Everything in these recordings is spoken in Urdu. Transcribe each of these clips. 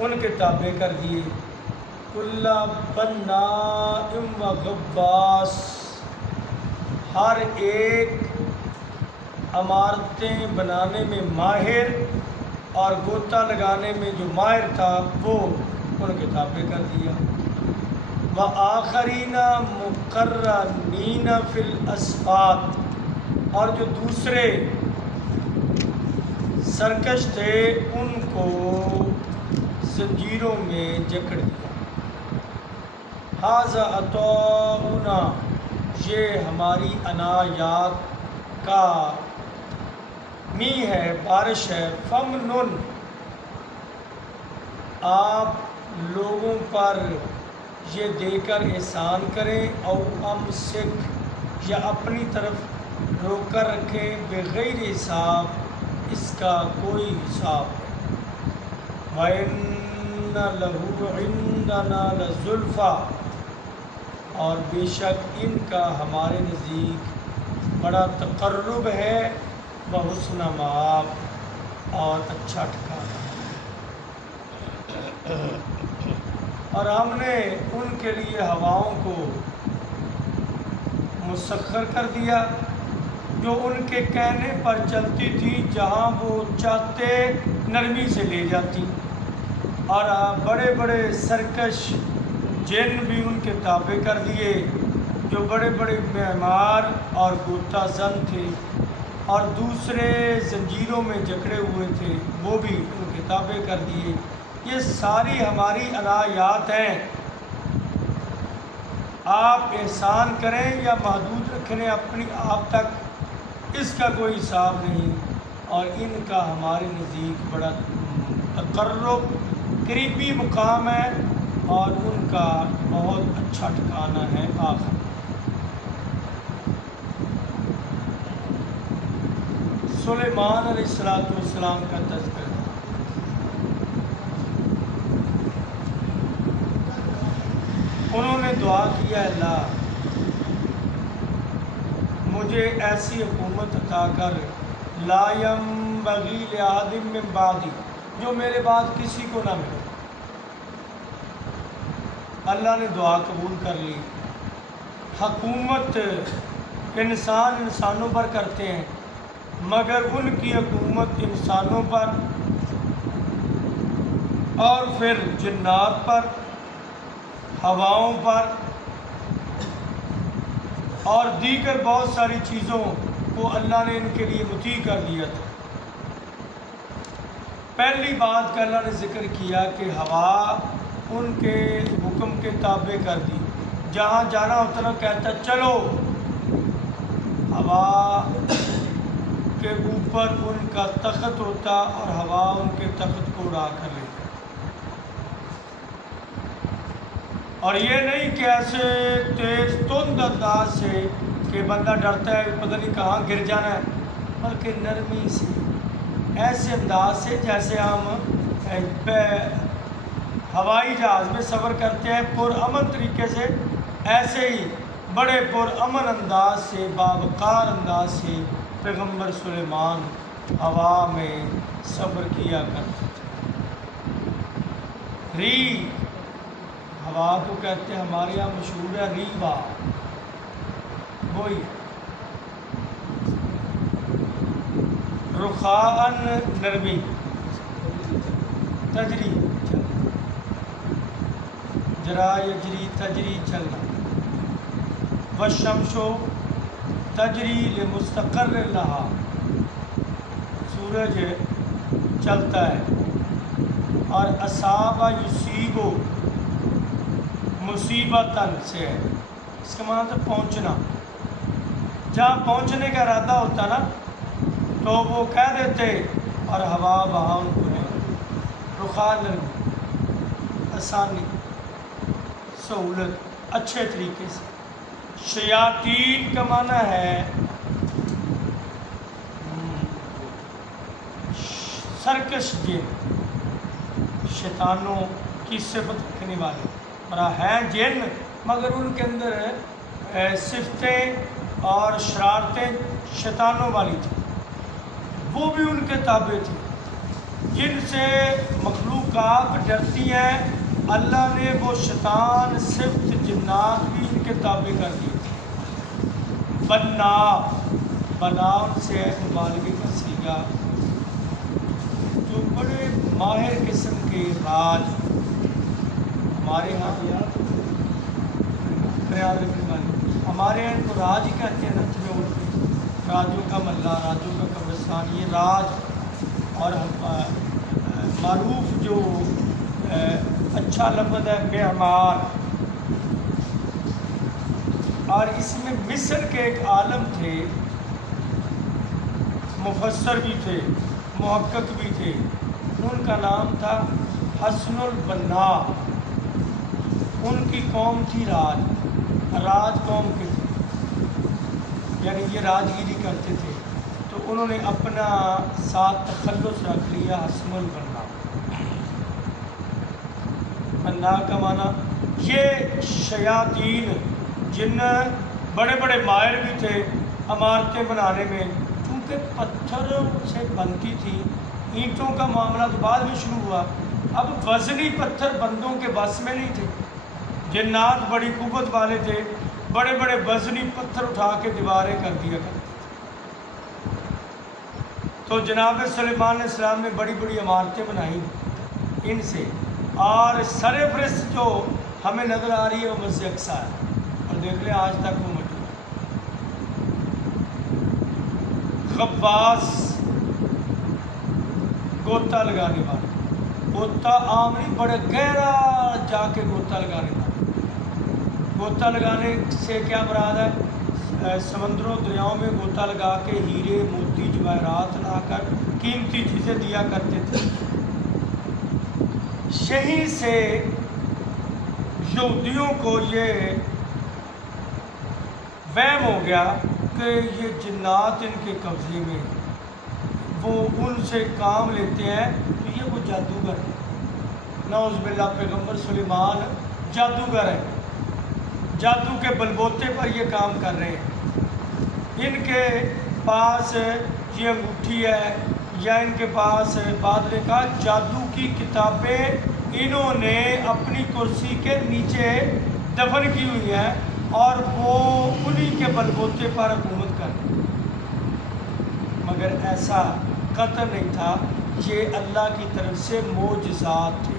ان کے تابع کر دیے۔ کل بناء و غواص، ہر ایک عمارتیں بنانے میں ماہر اور گوتا لگانے میں جو ماہر تھا وہ ان کے تابع کر دیا۔ وآخرین مقرنین فی الاسفاد، اور جو دوسرے سرکش تھے ان کو زنجیروں میں جکڑ دیا۔ ھذا عطاؤنا، یہ ہماری عنایات کا می ہے، بارش ہے۔ فمنن، آپ لوگوں پر یہ دے کر احسان کریں، او امسک، یا اپنی طرف روک کر رکھیں، بغیر حساب، اس کا کوئی حساب نہیں۔ وَإِنَّ لَهُ عِندَنَا لَزُلْفَىٰ، اور بے شک ان کا ہمارے نزدیک بڑا تقرب ہے، وحسن مآب، اور اچھا ٹھکانہ۔ اور ہم نے ان کے لیے ہواؤں کو مسخر کر دیا جو ان کے کہنے پر چلتی تھی، جہاں وہ چاہتے نرمی سے لے جاتی، اور بڑے بڑے سرکش جن بھی ان کے تابع کر دیے، جو بڑے بڑے معمار اور غوطہ زن تھے اور دوسرے زنجیروں میں جکڑے ہوئے تھے، وہ بھی ان کے تابع کر دیے۔ یہ ساری ہماری عنایات ہیں۔ آپ احسان کریں یا محدود رکھیں اپنی آپ تک، اس کا کوئی حساب نہیں، اور ان کا ہمارے نزدیک بڑا تقرب، قریبی مقام ہے، اور ان کا بہت اچھا ٹھکانہ ہے آخر۔ سلیمان علیہ السلام کا تذکرہ۔ انہوں نے دعا کیا، اللہ مجھے ایسی حکومت عطا کر، لا ینبغی لأحد من بعدی، جو میرے بعد کسی کو نہ ملے۔ اللہ نے دعا قبول کر لی۔ حکومت انسانوں پر کرتے ہیں، مگر ان کی حکومت انسانوں پر اور پھر جنات پر، ہواؤں پر، اور دیگر بہت ساری چیزوں کو اللہ نے ان کے لیے مطیع کر دیا تھا۔ پہلی بات کا اللہ نے ذکر کیا کہ ہوا ان کے حکم کے تابع کر دی، جہاں جانا ہوتا نا کہتا چلو، ہوا کے اوپر ان کا تخت ہوتا اور ہوا ان کے تخت کو اڑا کر لیتا۔ اور یہ نہیں کہ ایسے تیز تند انداز سے کہ بندہ ڈرتا ہے پتہ نہیں کہاں گر جانا ہے، بلکہ نرمی سے، ایسے انداز سے جیسے ہم ہوائی جہاز میں سفر کرتے ہیں پرامن طریقے سے، ایسے ہی بڑے پرامن انداز سے، باوقار انداز سے پیغمبر سلیمان ہوا میں سفر کیا کرتے تھے۔ ری، ہوا کو کہتے ہیں، ہمارے یہاں مشہور ہے ریوا، وہی رخاءً، نرمی، تجری، جرا یجری، تجری، چلنا، والشمس تجری لمستقر لہا، سورج چلتا ہے، اور اصاب یصیب مصیبتاً سے ہے، اس کا معنی ہے پہنچنا، جہاں پہنچنے کا ارادہ ہوتا نا تو وہ کہہ دیتے اور ہوا وہاں ان کو لے، رخاء، نرمی، آسانی، سہولت، اچھے طریقے سے۔ شیاطین کا معنی ہے سرکش جن، شیطانوں کی صفت رکھنے والے، اور ہیں جن مگر ان کے اندر صفتیں اور شرارتیں شیطانوں والی تھیں، وہ بھی ان کے تابع تھے۔ جن سے مخلوقات ڈرتی ہیں، اللہ نے وہ شیطان صفت جنات بھی ان کے تابع کر دیے تھے۔ بنا ان سے مبالغے کا صیغہ، جو بڑے ماہر قسم کے راج ہمارے ہاں ہمارے یہاں ان کو راج ہی کہتے ہیں نا، راجوں کا ملا، راجوں کا قبرستان، یہ راج۔ اور معروف جو اچھا لفظ ہے معمار۔ اور اس میں مصر کے ایک عالم تھے، مفسر بھی تھے، محقق بھی تھے، ان کا نام تھا حسن البنا۔ ان کی قوم تھی راج قوم کے تھے، یعنی یہ راجگیری کرتے تھے، تو انہوں نے اپنا ساتھ تخلص رکھ لیا حسن البنا۔ بنا کا معنی یہ شیاطین، جن بڑے بڑے ماہر بھی تھے عمارتیں بنانے میں، کیونکہ پتھر سے بنتی تھی، اینٹوں کا معاملہ تو بعد میں شروع ہوا، اب وزنی پتھر بندوں کے بس میں نہیں تھے، جنات بڑی قوت والے تھے، بڑے بڑے وزنی پتھر اٹھا کے دیواریں کر دیا کرتے تھے۔ تو جناب سلیمان علیہ السلام نے بڑی بڑی عمارتیں بنائیں ان سے، اور سرفرست جو ہمیں نظر آ رہی ہے وہ مسجد اقصیٰ ہے، اور دیکھ لیں آج تک وہ موجود ہے۔ غواص، گوتا لگانے والے، گوتا عام نہیں، بڑے گہرا جا کے گوتا لگانے والے۔ گوتا لگانے سے کیا مراد ہے؟ سمندروں دریاؤں میں گوتا لگا کے ہیرے موتی جواہرات لا کر قیمتی چیزیں دیا کرتے تھے۔ یہیں سے یہودیوں کو یہ وہم ہو گیا کہ یہ جنات ان کے قبضے میں، وہ ان سے کام لیتے ہیں، تو یہ وہ جادوگر ہے۔ نعوذ باللہ، پیغمبر سلیمان جادوگر ہے، جادو کے بلبوتے پر یہ کام کر رہے ہیں۔ ان کے پاس یہ انگوٹھی ہے، یا ان کے پاس بعد نے کہا جادو کی کتابیں انہوں نے اپنی کرسی کے نیچے دفن کی ہوئی ہیں، اور وہ انہی کے بلبوتے پر حکومت کر رہے ہیں۔ مگر ایسا قطع نہیں تھا، یہ اللہ کی طرف سے معجزات تھے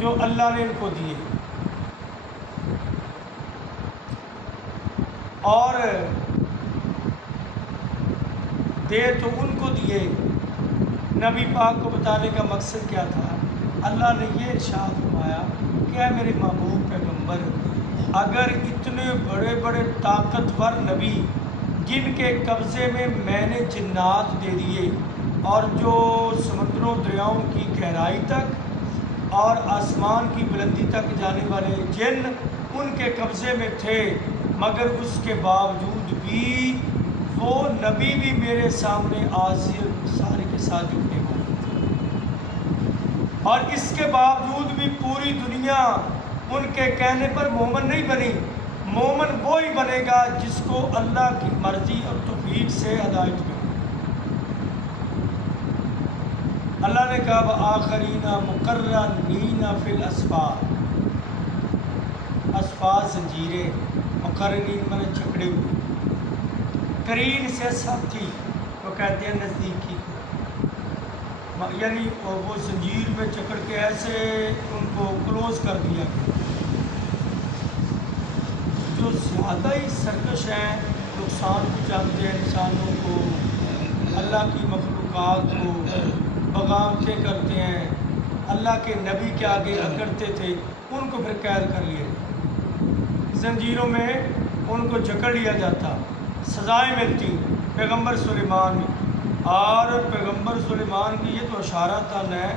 جو اللہ نے ان کو دیے، اور دے تو ان کو دیے۔ نبی پاک کو بتانے کا مقصد کیا تھا؟ اللہ نے یہ ارشاد فرمایا کہ اے میرے محبوب پیغمبر، اگر اتنے بڑے بڑے طاقتور نبی جن کے قبضے میں نے جنات دے دیے، اور جو سمندروں دریاؤں کی گہرائی تک اور آسمان کی بلندی تک جانے والے جن ان کے قبضے میں تھے، مگر اس کے باوجود بھی وہ نبی بھی میرے سامنے حاضر سارے کے ساتھ جھکنے والے تھے، اور اس کے باوجود بھی پوری دنیا ان کے کہنے پر مومن نہیں بنی۔ مومن وہی بنے گا جس کو اللہ کی مرضی اور توفیق سے ہدایت ملے۔ اللہ نے کہا وآخرین مقرنین فی الاسفار، اسفار زنجیریں، مقرنین میں نے جکڑے ہوئے، قرین سے ساتھی وہ کہتے ہیں نزدیکی، یعنی وہ زنجیر میں جکڑ کے ایسے ان کو کلوز کر دیا گیا۔ جو زیادہ ہی سرکش ہیں، نقصان پہنچاتے ہیں انسانوں کو، اللہ کی مخلوقات کو بغاوتیں کرتے ہیں، اللہ کے نبی کے آگے اکڑتے تھے، ان کو پھر قید کر لیا، زنجیروں میں ان کو جکڑ لیا جاتا، سزائیں ملتی پیغمبر سلیمان میں۔ اور پیغمبر سلیمان کی یہ تو اشارتاً ہے،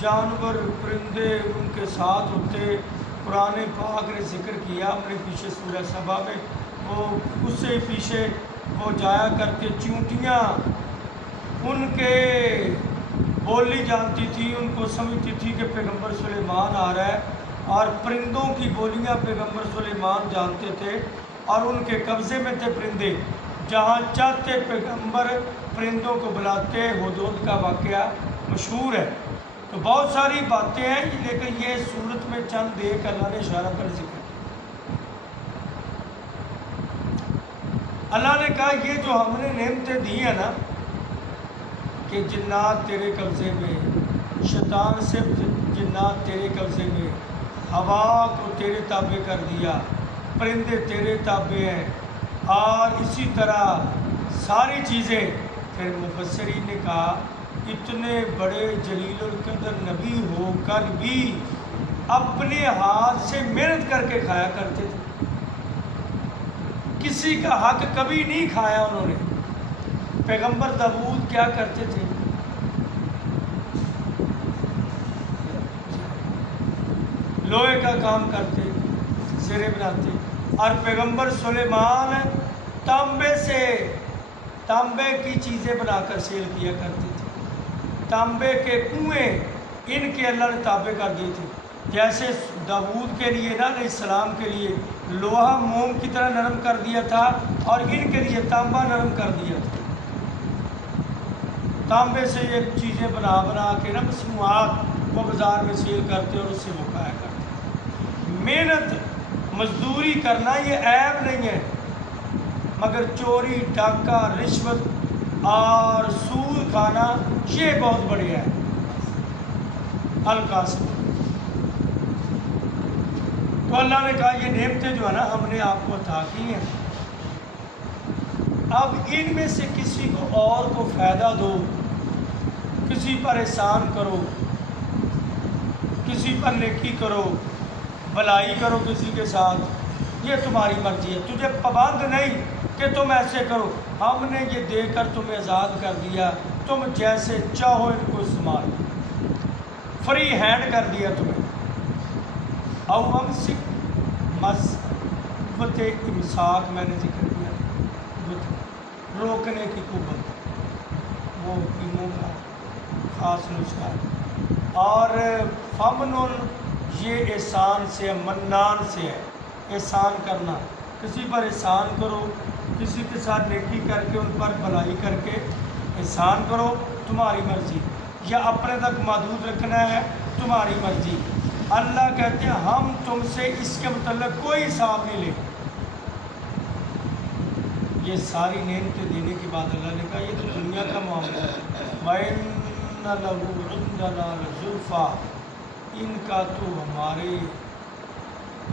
جانور پرندے ان کے ساتھ ہوتے۔ قرآن پاک نے ذکر کیا اپنے پیچھے سورہ سبا میں، وہ اس سے پیچھے وہ جایا کرتے، چونٹیاں ان کے بولی جانتی تھی، ان کو سمجھتی تھی کہ پیغمبر سلیمان آ رہا ہے، اور پرندوں کی بولیاں پیغمبر سلیمان جانتے تھے، اور ان کے قبضے میں تھے پرندے، جہاں چاہتے پیغمبر پرندوں کو بلاتے۔ ہدہد کا واقعہ مشہور ہے. تو بہت ساری باتیں ہیں، لیکن یہ صورت میں چند ایک اللہ نے اشارہ کر ذکر کیا. اللہ نے کہا یہ جو ہم نے نعمتیں دی ہیں نا، کہ جنات تیرے قبضے میں، شیطان سے جنات تیرے قبضے میں، ہوا کو تیرے تابع کر دیا، پرندے تیرے تابع ہیں، اور اسی طرح ساری چیزیں. پھر مفسرین نے کہا اتنے بڑے جلیل القدر نبی ہو کر بھی اپنے ہاتھ سے محنت کر کے کھایا کرتے تھے. کسی کا حق کبھی نہیں کھایا انہوں نے. پیغمبر داؤد کیا کرتے تھے؟ لوہے کا کام کرتے، زرے بناتے. اور پیغمبر سلیمان تانبے کی چیزیں بنا کر سیل کیا کرتے تھے. تانبے کے کنویں ان کے اللہ نے تابع کر دیے تھے. جیسے داؤد کے لیے نا علیہ السلام کے لیے لوہا موم کی طرح نرم کر دیا تھا، اور ان کے لیے تانبا نرم کر دیا تھا. تانبے سے یہ چیزیں بنا کے نا مصنوعات وہ بازار میں سیل کرتے اور اس سے وہ کھایا کرتے. محنت مزدوری کرنا یہ عیب نہیں ہے، مگر چوری ڈاکہ رشوت اور سود کھانا یہ بہت بڑی ہے. القاسم. تو اللہ نے کہا یہ نعمتیں جو ہے نا ہم نے آپ کو عطا کی ہیں، اب ان میں سے کسی کو اور کو فائدہ دو، کسی پر احسان کرو، کسی پر نیکی کرو، بھلائی کرو کسی کے ساتھ، یہ تمہاری مرضی ہے. تجھے پابند نہیں کہ تم ایسے کرو. ہم نے یہ دے کر تمہیں آزاد کر دیا، تم جیسے چاہو ان کو استعمال، فری ہینڈ کر دیا تمہیں. او امسک مسبت امساک میں نے ذکر کیا، روکنے کی قوت، وہ قیموں کا خاص نسخہ ہے. اور فمنن یہ احسان سے، منان سے ہے احسان کرنا. کسی پر احسان کرو، کسی کے ساتھ نیکی کر کے ان پر بھلائی کر کے احسان کرو، تمہاری مرضی. یا اپنے تک محدود رکھنا ہے، تمہاری مرضی. اللہ کہتے ہیں ہم تم سے اس کے متعلق کوئی حساب نہیں لیں. یہ ساری نعمتیں دینے کے بعد اللہ نے کہا یہ تو دنیا کا معاملہ ہے. وَإِنَّ لَهُ عِندَنَا لَزُلْفَىٰ، ان کا تو ہمارے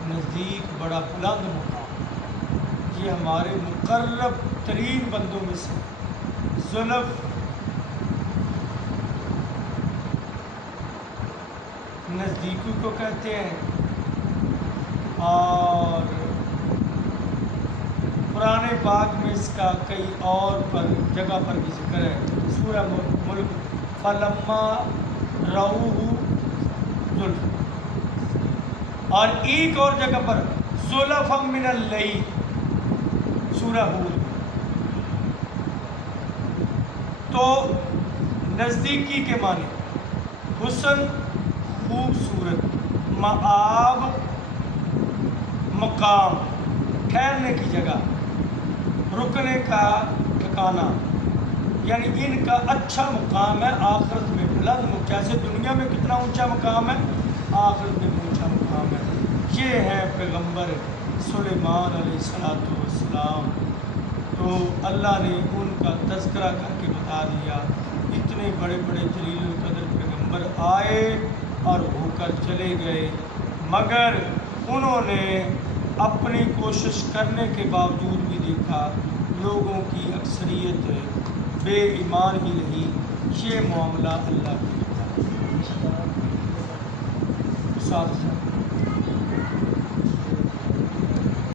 نزدیک بڑا بلند مقام، یہ ہمارے مقرب ترین بندوں میں سے. زلف نزدیکی کو کہتے ہیں، اور قرآن پاک میں اس کا کئی اور جگہ پر بھی ذکر ہے. سورہ ملک فَلَمَّا رَأَوْهُ زُلْفًا، اور ایک اور جگہ پر زُلَفًا مِّنَ اللَّیْلِ سورہ ہود. تو نزدیکی کے معنی حسن، خوبصورت، مآب، مقام، ٹھہرنے کی جگہ، رکنے کا ٹھکانہ. یعنی ان کا اچھا مقام ہے آخرت میں بلند. جیسے دنیا میں کتنا اونچا مقام ہے، آخرت میں اونچا مقام ہے. یہ ہے پیغمبر سلیمان علیہ السلام. تو اللہ نے ان کا تذکرہ کر کے بتا دیا. اتنے بڑے بڑے جلیل القدر پیغمبر آئے اور ہو کر چلے گئے، مگر انہوں نے اپنی کوشش کرنے کے باوجود بھی دیکھا لوگوں کی اکثریت بے ایمان ہی رہی. یہ معاملہ اللہ کی ساتھ